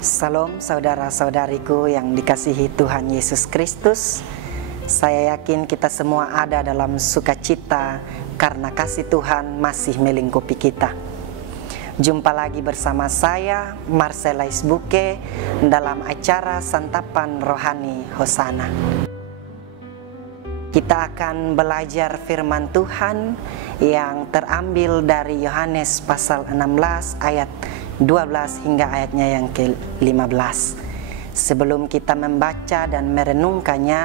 Salam saudara-saudariku yang dikasihi Tuhan Yesus Kristus. Saya yakin kita semua ada dalam sukacita karena kasih Tuhan masih melingkupi kita. Jumpa lagi bersama saya, Marcella Isbuke, dalam acara Santapan Rohani Hosana. Kita akan belajar firman Tuhan yang terambil dari Yohanes pasal 16 ayat 12 hingga ayatnya yang ke-15. Sebelum kita membaca dan merenungkannya,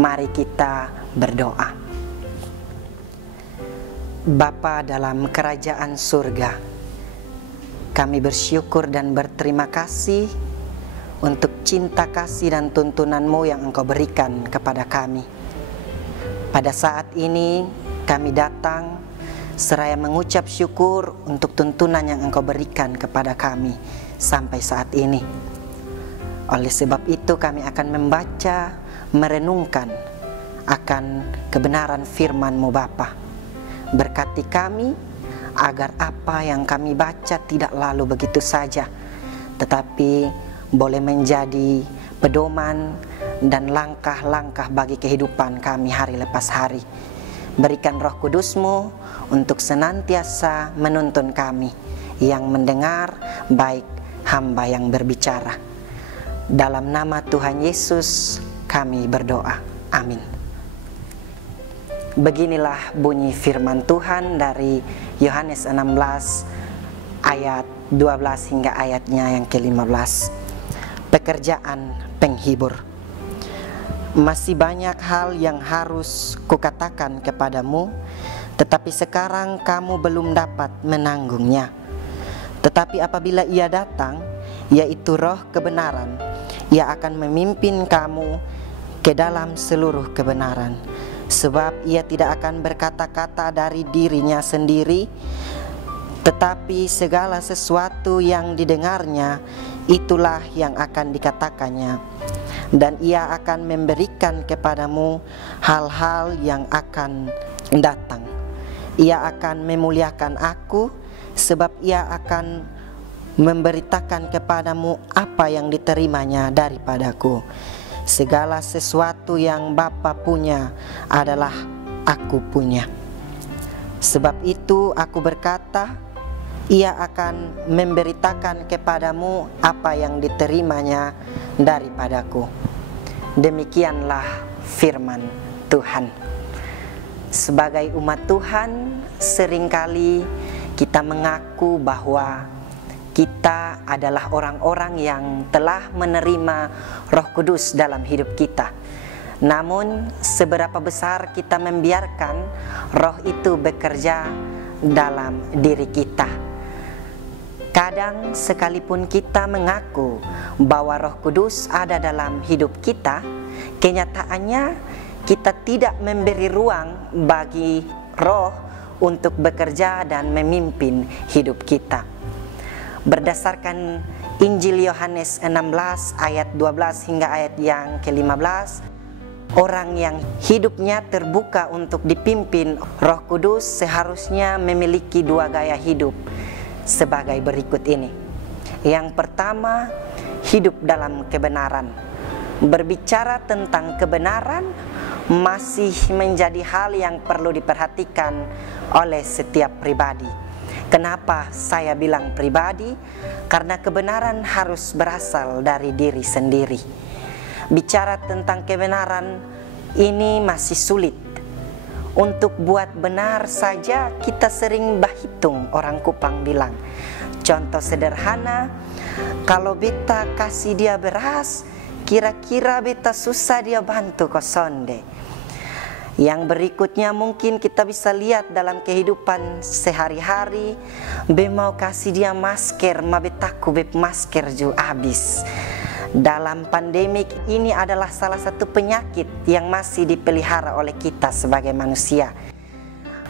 mari kita berdoa. Bapa dalam kerajaan surga, kami bersyukur dan berterima kasih untuk cinta kasih dan tuntunan-Mu yang Engkau berikan kepada kami. Pada saat ini kami datang seraya mengucap syukur untuk tuntunan yang Engkau berikan kepada kami sampai saat ini. Oleh sebab itu kami akan membaca, merenungkan akan kebenaran firman-Mu Bapa. Berkati kami agar apa yang kami baca tidak lalu begitu saja, tetapi boleh menjadi pedoman dan langkah-langkah bagi kehidupan kami hari lepas hari. Berikan Roh Kudus-Mu untuk senantiasa menuntun kami yang mendengar, baik hamba yang berbicara. Dalam nama Tuhan Yesus kami berdoa. Amin. Beginilah bunyi firman Tuhan dari Yohanes 16 ayat 12 hingga ayatnya yang ke-15. Pekerjaan penghibur. Masih banyak hal yang harus kukatakan kepadamu, tetapi sekarang kamu belum dapat menanggungnya. Tetapi apabila Ia datang, yaitu Roh kebenaran, Ia akan memimpin kamu ke dalam seluruh kebenaran. Sebab Ia tidak akan berkata-kata dari dirinya sendiri, tetapi segala sesuatu yang didengarnya, itulah yang akan dikatakannya. Dan Ia akan memberikan kepadamu hal-hal yang akan datang. Ia akan memuliakan aku, sebab Ia akan memberitakan kepadamu apa yang diterimanya daripadaku. Segala sesuatu yang Bapa punya adalah aku punya. Sebab itu aku berkata, Ia akan memberitakan kepadamu apa yang diterimanya daripadaku. Demikianlah firman Tuhan. Sebagai umat Tuhan, seringkali kita mengaku bahwa kita adalah orang-orang yang telah menerima Roh Kudus dalam hidup kita. Namun, seberapa besar kita membiarkan Roh itu bekerja dalam diri kita? Kadang sekalipun kita mengaku bahwa Roh Kudus ada dalam hidup kita, kenyataannya kita tidak memberi ruang bagi Roh untuk bekerja dan memimpin hidup kita. Berdasarkan Injil Yohanes 16 ayat 12 hingga ayat yang ke-15, orang yang hidupnya terbuka untuk dipimpin Roh Kudus seharusnya memiliki dua gaya hidup sebagai berikut ini. Yang pertama, hidup dalam kebenaran. Berbicara tentang kebenaran masih menjadi hal yang perlu diperhatikan oleh setiap pribadi. Kenapa saya bilang pribadi? Karena kebenaran harus berasal dari diri sendiri. Bicara tentang kebenaran ini masih sulit. Untuk buat benar saja kita sering bahitung, orang Kupang bilang. Contoh sederhana, kalau beta kasih dia beras, kira-kira beta susah dia bantu kosonde. Yang berikutnya mungkin kita bisa lihat dalam kehidupan sehari-hari, be mau kasih dia masker, ma betaku beb masker ju habis. Dalam pandemik ini adalah salah satu penyakit yang masih dipelihara oleh kita sebagai manusia.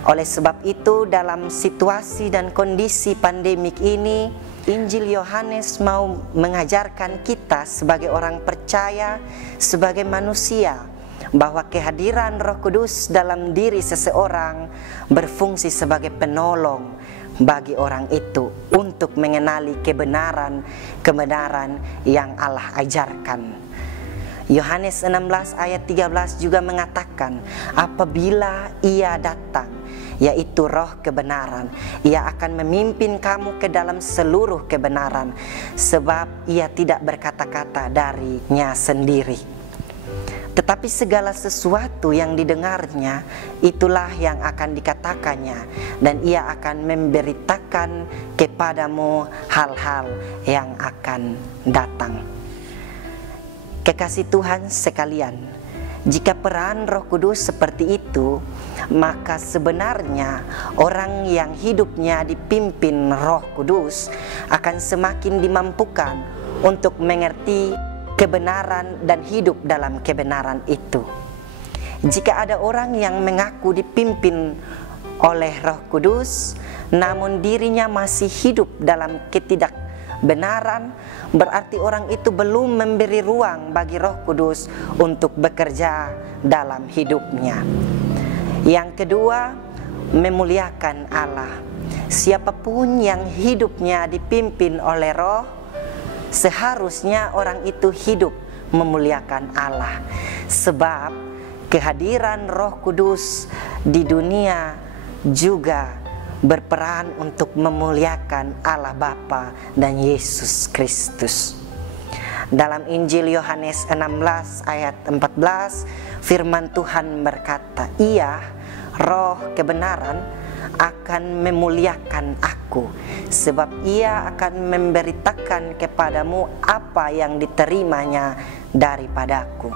Oleh sebab itu, dalam situasi dan kondisi pandemik ini, Injil Yohanes mau mengajarkan kita sebagai orang percaya, sebagai manusia, bahwa kehadiran Roh Kudus dalam diri seseorang berfungsi sebagai penolong, bagi orang itu untuk mengenali kebenaran yang Allah ajarkan. Yohanes 16 ayat 13 juga mengatakan, apabila Ia datang, yaitu Roh kebenaran, Ia akan memimpin kamu ke dalam seluruh kebenaran, sebab Ia tidak berkata-kata darinya sendiri, tetapi segala sesuatu yang didengarnya, itulah yang akan dikatakannya, dan Ia akan memberitakan kepadamu hal-hal yang akan datang. Kekasih Tuhan sekalian, jika peran Roh Kudus seperti itu, maka sebenarnya orang yang hidupnya dipimpin Roh Kudus akan semakin dimampukan untuk mengerti kebenaran dan hidup dalam kebenaran itu. Jika ada orang yang mengaku dipimpin oleh Roh Kudus, namun dirinya masih hidup dalam ketidakbenaran, berarti orang itu belum memberi ruang bagi Roh Kudus untuk bekerja dalam hidupnya. Yang kedua, memuliakan Allah. Siapapun yang hidupnya dipimpin oleh Roh, seharusnya orang itu hidup memuliakan Allah, sebab kehadiran Roh Kudus di dunia juga berperan untuk memuliakan Allah Bapa dan Yesus Kristus. Dalam Injil Yohanes 16 ayat 14, firman Tuhan berkata, Ia, Roh kebenaran, akan memuliakan aku, sebab Ia akan memberitakan kepadamu apa yang diterimanya daripadaku.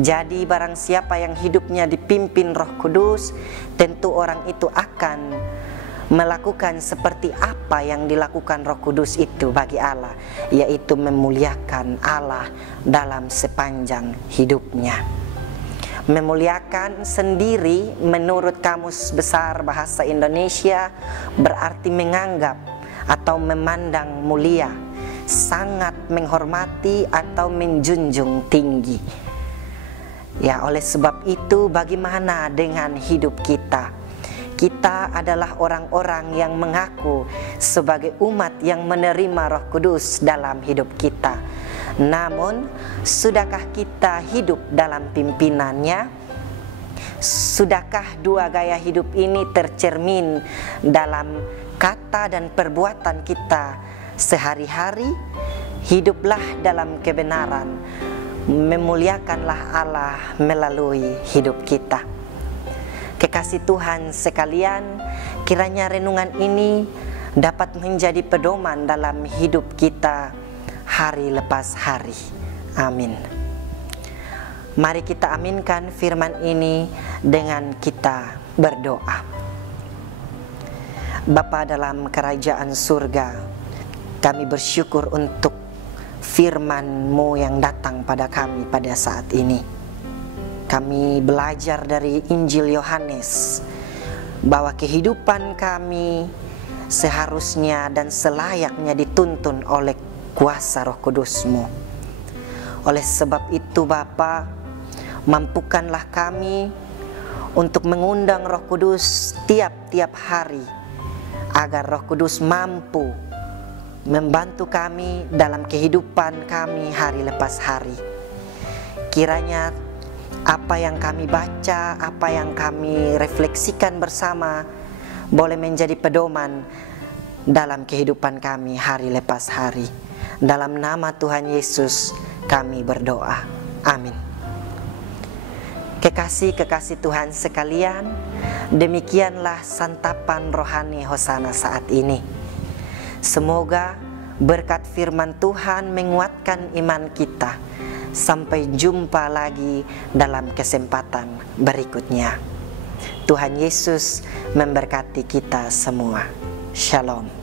Jadi barang siapa yang hidupnya dipimpin Roh Kudus, tentu orang itu akan melakukan seperti apa yang dilakukan Roh Kudus itu bagi Allah, yaitu memuliakan Allah dalam sepanjang hidupnya. Memuliakan sendiri menurut Kamus Besar Bahasa Indonesia berarti menganggap atau memandang mulia, sangat menghormati atau menjunjung tinggi. Ya, oleh sebab itu bagaimana dengan hidup kita? Kita adalah orang-orang yang mengaku sebagai umat yang menerima Roh Kudus dalam hidup kita. Namun, sudahkah kita hidup dalam pimpinannya? Sudahkah dua gaya hidup ini tercermin dalam kata dan perbuatan kita sehari-hari? Hiduplah dalam kebenaran, memuliakanlah Allah melalui hidup kita. Kekasih Tuhan sekalian, kiranya renungan ini dapat menjadi pedoman dalam hidup kita hari lepas hari. Amin. Mari kita aminkan firman ini dengan kita berdoa. Bapa dalam kerajaan surga, kami bersyukur untuk firman-Mu yang datang pada kami pada saat ini. Kami belajar dari Injil Yohanes bahwa kehidupan kami seharusnya dan selayaknya dituntun oleh kuasa Roh Kudus-Mu. Oleh sebab itu Bapa, mampukanlah kami untuk mengundang Roh Kudus tiap-tiap hari, agar Roh Kudus mampu membantu kami dalam kehidupan kami hari lepas hari. Kiranya apa yang kami baca, apa yang kami refleksikan bersama boleh menjadi pedoman dalam kehidupan kami hari lepas hari. Dalam nama Tuhan Yesus kami berdoa. Amin. Kekasih-kekasih Tuhan sekalian, demikianlah santapan rohani Hosana saat ini. Semoga berkat firman Tuhan menguatkan iman kita. Sampai jumpa lagi dalam kesempatan berikutnya. Tuhan Yesus memberkati kita semua. Shalom.